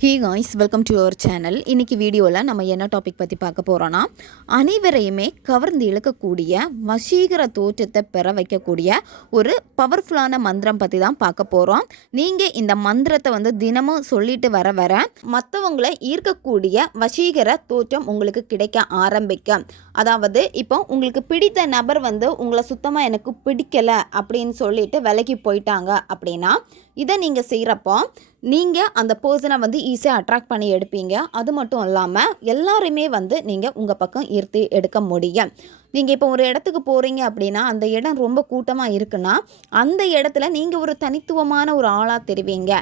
Hey guys welcome to our channel இன்றைக்கி வீடியோவில் நம்ம என்ன டாபிக் பற்றி பார்க்க போகிறோன்னா அனைவரையுமே கவர்ந்து இழுக்கக்கூடிய வசீகர தோற்றத்தை பெற வைக்கக்கூடிய ஒரு பவர்ஃபுல்லான மந்திரம் பற்றி தான் பார்க்க போகிறோம் நீங்கள் இந்த மந்திரத்தை வந்து தினமும் சொல்லிட்டு வர வர மற்றவங்களை ஈர்க்கக்கூடிய வசீகர தோற்றம் உங்களுக்கு கிடைக்க ஆரம்பிக்கும் அதாவது இப்போ உங்களுக்கு பிடித்த நபர் வந்து உங்களை சுத்தமாக எனக்கு பிடிக்கலை அப்படின்னு சொல்லிட்டு விலகி போயிட்டாங்க அப்படின்னா இதை நீங்கள் செய்கிறப்போ நீங்கள் அந்த பர்சனை வந்து ஈஸியாக அட்ராக்ட் பண்ணி எடுப்பீங்க. அது மட்டும் இல்லாமல் எல்லாருமே வந்து நீங்கள் உங்கள் பக்கம் ஈர்த்து எடுக்க முடியும். நீங்கள் இப்போ ஒரு இடத்துக்கு போகிறீங்க அப்படின்னா அந்த இடம் ரொம்ப கூட்டமாக இருக்குன்னா அந்த இடத்துல நீங்கள் ஒரு தனித்துவமான ஒரு ஆளாக தெரிவிங்க.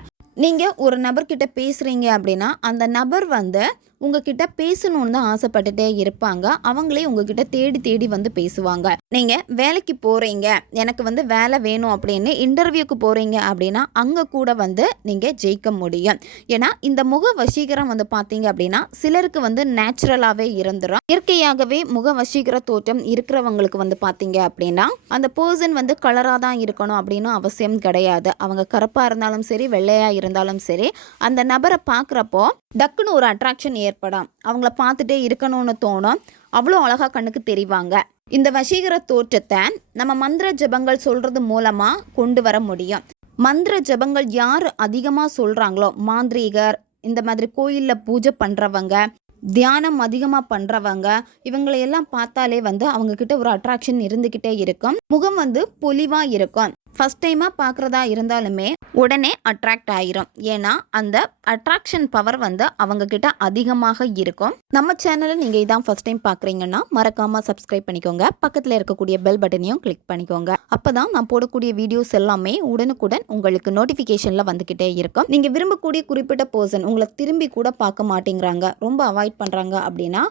நீங்கள் ஒரு நபர்கிட்ட பேசுகிறீங்க அப்படின்னா அந்த நபர் வந்து உங்ககிட்ட பேசணும்னு தான் ஆசைப்பட்டுட்டே இருப்பாங்க. அவங்களே உங்ககிட்ட தேடி தேடி வந்து பேசுவாங்க. நீங்கள் வேலைக்கு போகிறீங்க எனக்கு வந்து வேலை வேணும் அப்படின்னு இன்டர்வியூக்கு போகிறீங்க அப்படின்னா அங்கே கூட வந்து நீங்கள் ஜெயிக்க முடியும். ஏன்னா இந்த முக வசீகரம் வந்து பார்த்தீங்க அப்படின்னா சிலருக்கு வந்து நேச்சுரலாகவே இருந்துடும் இயற்கையாகவே முக வசீகர தோற்றம் இருக்கிறவங்களுக்கு வந்து பார்த்தீங்க அப்படின்னா அந்த பர்சன் வந்து கலராக தான் இருக்கணும் அப்படின்னு அவசியம் கிடையாது. அவங்க கருப்பாக இருந்தாலும் சரி வெள்ளையாக இருந்தாலும் சரி அந்த நபரை பார்க்குறப்போ டக்குன்னு ஒரு அட்ராக்ஷன் ஏற்படும். அவங்கள பார்த்துட்டே இருக்கணும்னு தோணும். அவ்வளோ அழகாக கண்ணுக்கு தெரிவாங்க. இந்த வசீகர தோற்றத்தை நம்ம மந்திர ஜபங்கள் சொல்கிறது மூலமாக கொண்டு வர முடியும். மந்திர ஜபங்கள் யார் அதிகமாக சொல்கிறாங்களோ மாந்திரீகர் இந்த மாதிரி கோயிலில் பூஜை பண்ணுறவங்க தியானம் அதிகமாக பண்ணுறவங்க இவங்களையெல்லாம் பார்த்தாலே வந்து அவங்கக்கிட்ட ஒரு அட்ராக்ஷன் இருந்துக்கிட்டே இருக்கும். முகம் வந்து பொலிவாக இருக்கும். ஃபஸ்ட் டைமாக பார்க்குறதா இருந்தாலுமே உடனே அட்ராக்ட் ஆயிரும். ஏன்னா அந்த அட்ராக்ஷன் பவர் வந்து அவங்கக்கிட்ட அதிகமாக இருக்கும். நம்ம சேனலை நீங்கள் இதான் ஃபஸ்ட் டைம் பார்க்குறீங்கன்னா மறக்காமல் சப்ஸ்கிரைப் பண்ணிக்கோங்க. பக்கத்தில் இருக்கக்கூடிய பெல் பட்டனையும் கிளிக் பண்ணிக்கோங்க. அப்போ தான் நான் போடக்கூடிய வீடியோஸ் எல்லாமே உடனுக்குடன் உங்களுக்கு நோட்டிஃபிகேஷனில் வந்துக்கிட்டே இருக்கும். நீங்கள் விரும்பக்கூடிய குறிப்பிட்ட பர்சன் உங்களை திரும்பி கூட பார்க்க மாட்டேங்கிறாங்க. ரொம்ப அவாய்ட் பண்ணுறாங்க அப்படின்னா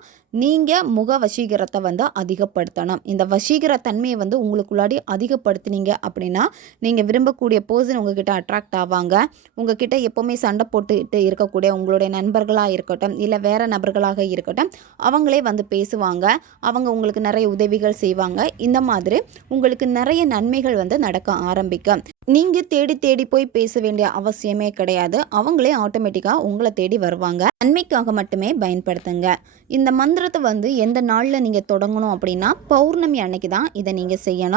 நீங்கள் முக வசீகரத்தை வந்து அதிகப்படுத்தணும். இந்த வசீகர தன்மையை வந்து உங்களுக்கு உங்களுக்குள்ளாடி அதிகப்படுத்தினீங்க அப்படின்னா நீங்கள் விரும்பக்கூடிய பர்சன் உங்ககிட்ட அட்ராக்ட் ஆவாங்க. உங்ககிட்ட எப்போவுமே சண்டை போட்டுட்டு இருக்கக்கூடிய உங்களுடைய நண்பர்களாக இருக்கட்டும் இல்லை வேறு நபர்களாக இருக்கட்டும் அவங்களே வந்து பேசுவாங்க. அவங்க உங்களுக்கு நிறைய உதவிகள் செய்வாங்க. இந்த மாதிரி உங்களுக்கு நிறைய நன்மைகள் வந்து நடக்க ஆரம்பிக்கும் நீங்கள் தேடி தேடி போய் பேச வேண்டிய அவசியமே கிடையாது. அவங்களே ஆட்டோமேட்டிக்காக உங்களை தேடி வருவாங்க. நன்மைக்காக மட்டுமே பயன்படுத்துங்க. இந்த மந்திரத்தை வந்து எந்த நாளில் நீங்கள் தொடங்கணும் அப்படின்னா பௌர்ணமி அன்னைக்கு தான் இதை நீங்கள் செய்யணும்.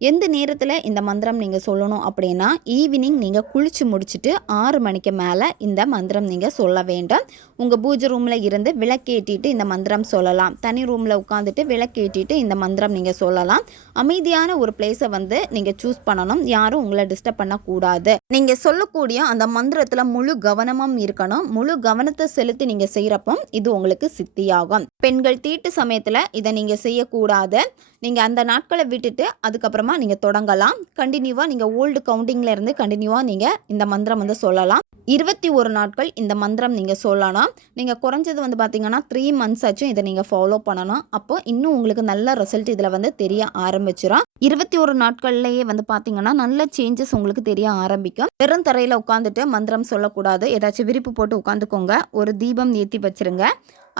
எந்த நேரத்தில் இந்த மந்திரம் நீங்கள் சொல்லணும் அப்படின்னா ஈவினிங் நீங்கள் குளித்து முடிச்சுட்டு ஆறு மணிக்கு மேலே இந்த மந்திரம் நீங்கள் சொல்ல வேண்டும். உங்கள் பூஜை ரூமில் இருந்து விளக்கேற்றிட்டு இந்த மந்திரம் சொல்லலாம். தனி ரூமில் உட்காந்துட்டு விளக்கேற்றிட்டு இந்த மந்திரம் நீங்கள் சொல்லலாம். அமைதியான ஒரு பிளேஸை வந்து நீங்கள் சூஸ் பண்ணணும். யாரும் உங்களை டிஸ்டர்ப் பண்ணக்கூடாது நீங்கள் சொல்லக்கூடிய அந்த மந்திரத்தில் முழு கவனமும் இருக்கணும். முழு கவனத்தை செலுத்தி நீங்கள் செய்கிறப்போ இது உங்களுக்கு சித்தியாகும். பெண்கள் தீட்டு சமயத்தில் இதை நீங்கள் செய்யக்கூடாது. நீங்கள் அந்த நாட்களை விட்டுட்டு அதுக்கப்புறம் நீங்கள் தொடங்கலாம். கண்டினியூவாக நீங்கள் ஓல்டு கவுண்டிங்கில் இருந்து கண்டினியூவாக நீங்கள் இந்த மந்திரம் வந்து சொல்லலாம். இருபத்தி ஒரு நாட்கள் இந்த மந்திரம் நீங்கள் சொல்லலாம். நீங்கள் குறைஞ்சது வந்து பார்த்தீங்கன்னா த்ரீ மந்த்ஸ் ஆச்சும் இதை நீங்கள் ஃபாலோ பண்ணணும். அப்போ இன்னும் உங்களுக்கு நல்ல ரிசல்ட் இதில் வந்து தெரிய ஆரம்பிச்சிடும் இருபத்தி ஒரு நாட்கள்லேயே வந்து பார்த்தீங்கன்னா நல்ல சேஞ்சஸ் உங்களுக்கு தெரிய ஆரம்பிக்கும். வெறும் தரையில் உட்காந்துட்டு மந்திரம் சொல்லக்கூடாது. ஏதாச்சும் விரிப்பு போட்டு உட்காந்துக்கோங்க ஒரு தீபம் ஏற்றி வச்சிருங்க.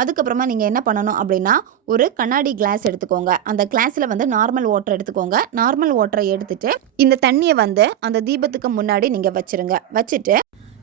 அதுக்கப்புறமா நீங்கள் என்ன பண்ணணும் அப்படின்னா ஒரு கண்ணாடி கிளாஸ் எடுத்துக்கோங்க. அந்த கிளாஸில் வந்து நார்மல் வாட்டர் எடுத்துக்கோங்க. நார்மல் வாட்டரை எடுத்துட்டு இந்த தண்ணியை வந்து அந்த தீபத்துக்கு முன்னாடி நீங்கள் வச்சுருங்க. வச்சுட்டு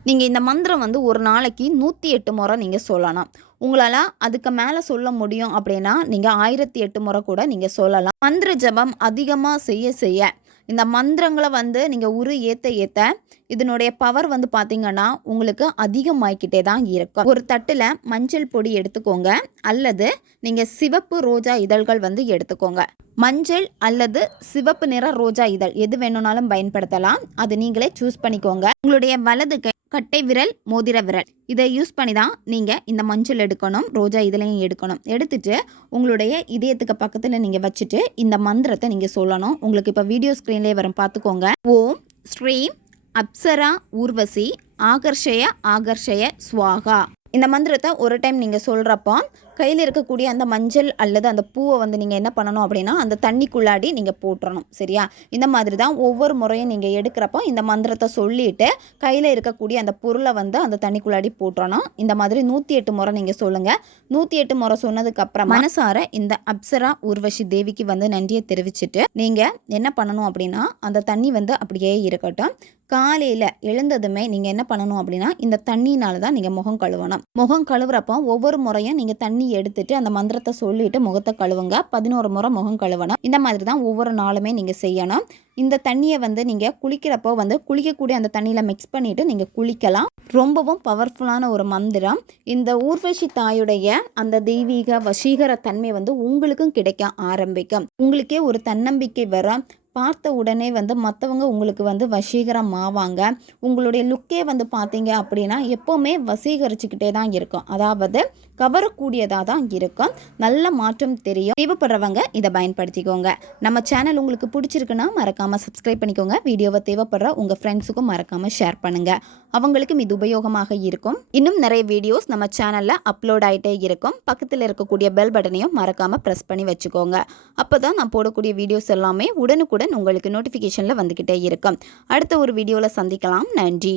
நீங்கள் இந்த மந்திரம் வந்து ஒரு நாளைக்கு நூற்றி எட்டு முறை நீங்கள் சொல்லலாம். உங்களால் அதுக்கு மேலே சொல்ல முடியும் அப்படின்னா நீங்கள் ஆயிரத்தி எட்டு முறை கூட நீங்கள் சொல்லலாம். மந்திர ஜபம் அதிகமாக செய்ய செய்ய இந்த மந்திரங்களை வந்து நீங்கள் உரு ஏற்ற ஏற்ற இதனுடைய பவர் வந்து பார்த்தீங்கன்னா உங்களுக்கு அதிகமாகிக்கிட்டே தான் இருக்கும். ஒரு தட்டில் மஞ்சள் பொடி எடுத்துக்கோங்க. அல்லது நீங்கள் சிவப்பு ரோஜா இதழ்கள் வந்து எடுத்துக்கோங்க. மஞ்சள் அல்லது சிவப்பு நிற ரோஜா இதழ் எது வேணும்னாலும் பயன்படுத்தலாம். அது நீங்களே சூஸ் பண்ணிக்கோங்க. உங்களுடைய வலது கட்டை விரல் மோதிர விரல். இதை யூஸ் பண்ணி தான் நீங்கள் இந்த மஞ்சள் எடுக்கணும் ரோஜா இதுலையும் எடுக்கணும். எடுத்துட்டு உங்களுடைய இதயத்துக்கு பக்கத்தில் நீங்கள் வச்சுட்டு இந்த மந்திரத்தை நீங்கள் சொல்லணும். உங்களுக்கு இப்போ வீடியோ ஸ்க்ரீன்லேயே வரும். பார்த்துக்கோங்க ஓம் ஸ்ரீம் அப்சரா ஊர்வசி ஆகர்ஷய ஆகர்ஷய ஸ்வாகா இந்த மந்திரத்தை ஒரு டைம் நீங்கள் சொல்கிறப்போ கையில் இருக்கக்கூடிய அந்த மஞ்சள் அல்லது அந்த பூவை வந்து நீங்கள் என்ன பண்ணணும் அப்படின்னா அந்த தண்ணிக்குள்ளாடி நீங்கள் போட்டுறணும் சரியா? இந்த மாதிரி தான் ஒவ்வொரு முறையும் நீங்கள் எடுக்கிறப்போ இந்த மந்திரத்தை சொல்லிட்டு கையில் இருக்கக்கூடிய அந்த பொருளை வந்து அந்த தண்ணிக்குள்ளாடி போட்டுறணும். இந்த மாதிரி நூற்றி எட்டு முறை நீங்கள் சொல்லுங்கள் நூற்றி எட்டு முறை சொன்னதுக்கப்புறம் மனசார இந்த அப்சரா உர்வஷி தேவிக்கு வந்து நன்றியை தெரிவிச்சுட்டு நீங்கள் என்ன பண்ணணும் அப்படின்னா அந்த தண்ணி வந்து அப்படியே இருக்கட்டும். காலையில் எழுந்ததுமே நீங்கள் என்ன பண்ணணும் அப்படின்னா இந்த தண்ணினால தான் நீங்கள் முகம் கழுவணும். முகம் கழுவுறப்போ ஒவ்வொரு முறையும் நீங்கள் தண்ணி தண்ணி எடுத்துட்டு அந்த மந்திரத்தை சொல்லிட்டு முகத்தை கழுவுங்க. பதினோரு முறை முகம் கழுவணும். இந்த மாதிரி தான் ஒவ்வொரு நாளுமே நீங்கள் செய்யணும். இந்த தண்ணியை வந்து நீங்கள் குளிக்கிறப்போ வந்து குளிக்கக்கூடிய அந்த தண்ணியில் மிக்ஸ் பண்ணிவிட்டு நீங்கள் குளிக்கலாம். ரொம்பவும் பவர்ஃபுல்லான ஒரு மந்திரம். இந்த ஊர்வஷி தாயுடைய அந்த தெய்வீக வசீகர தன்மை வந்து உங்களுக்கும் கிடைக்க ஆரம்பிக்கும். உங்களுக்கே ஒரு தன்னம்பிக்கை வரும். பார்த்த உடனே வந்து மற்றவங்க உங்களுக்கு வந்து வசீகரம் ஆவாங்க உங்களுடைய லுக்கே வந்து பார்த்தீங்க அப்படின்னா எப்போவுமே வசீகரிச்சுக்கிட்டே தான் இருக்கும். அதாவது கவரக்கூடியதாக தான் இருக்கும். நல்ல மாற்றம் தெரியும். தேவைப்படுறவங்க இதை பயன்படுத்திக்கோங்க. நம்ம சேனல் உங்களுக்கு பிடிச்சிருக்குன்னா மறக்காமல் சப்ஸ்கிரைப் பண்ணிக்கோங்க. வீடியோவை தேவைப்படுற உங்கள் ஃப்ரெண்ட்ஸுக்கும் மறக்காமல் ஷேர் பண்ணுங்கள் அவங்களுக்கும் இது உபயோகமாக இருக்கும். இன்னும் நிறைய வீடியோஸ் நம்ம சேனலில் அப்லோட் ஆகிட்டே இருக்கும். பக்கத்தில் இருக்கக்கூடிய பெல் பட்டனையும் மறக்காமல் ப்ரெஸ் பண்ணி வச்சுக்கோங்க. அப்போ தான் நான் போடக்கூடிய வீடியோஸ் எல்லாமே உடனுக்குடன் உங்களுக்கு நோட்டிஃபிகேஷனில் வந்துக்கிட்டே இருக்கும். அடுத்த ஒரு வீடியோவில் சந்திக்கலாம். நன்றி.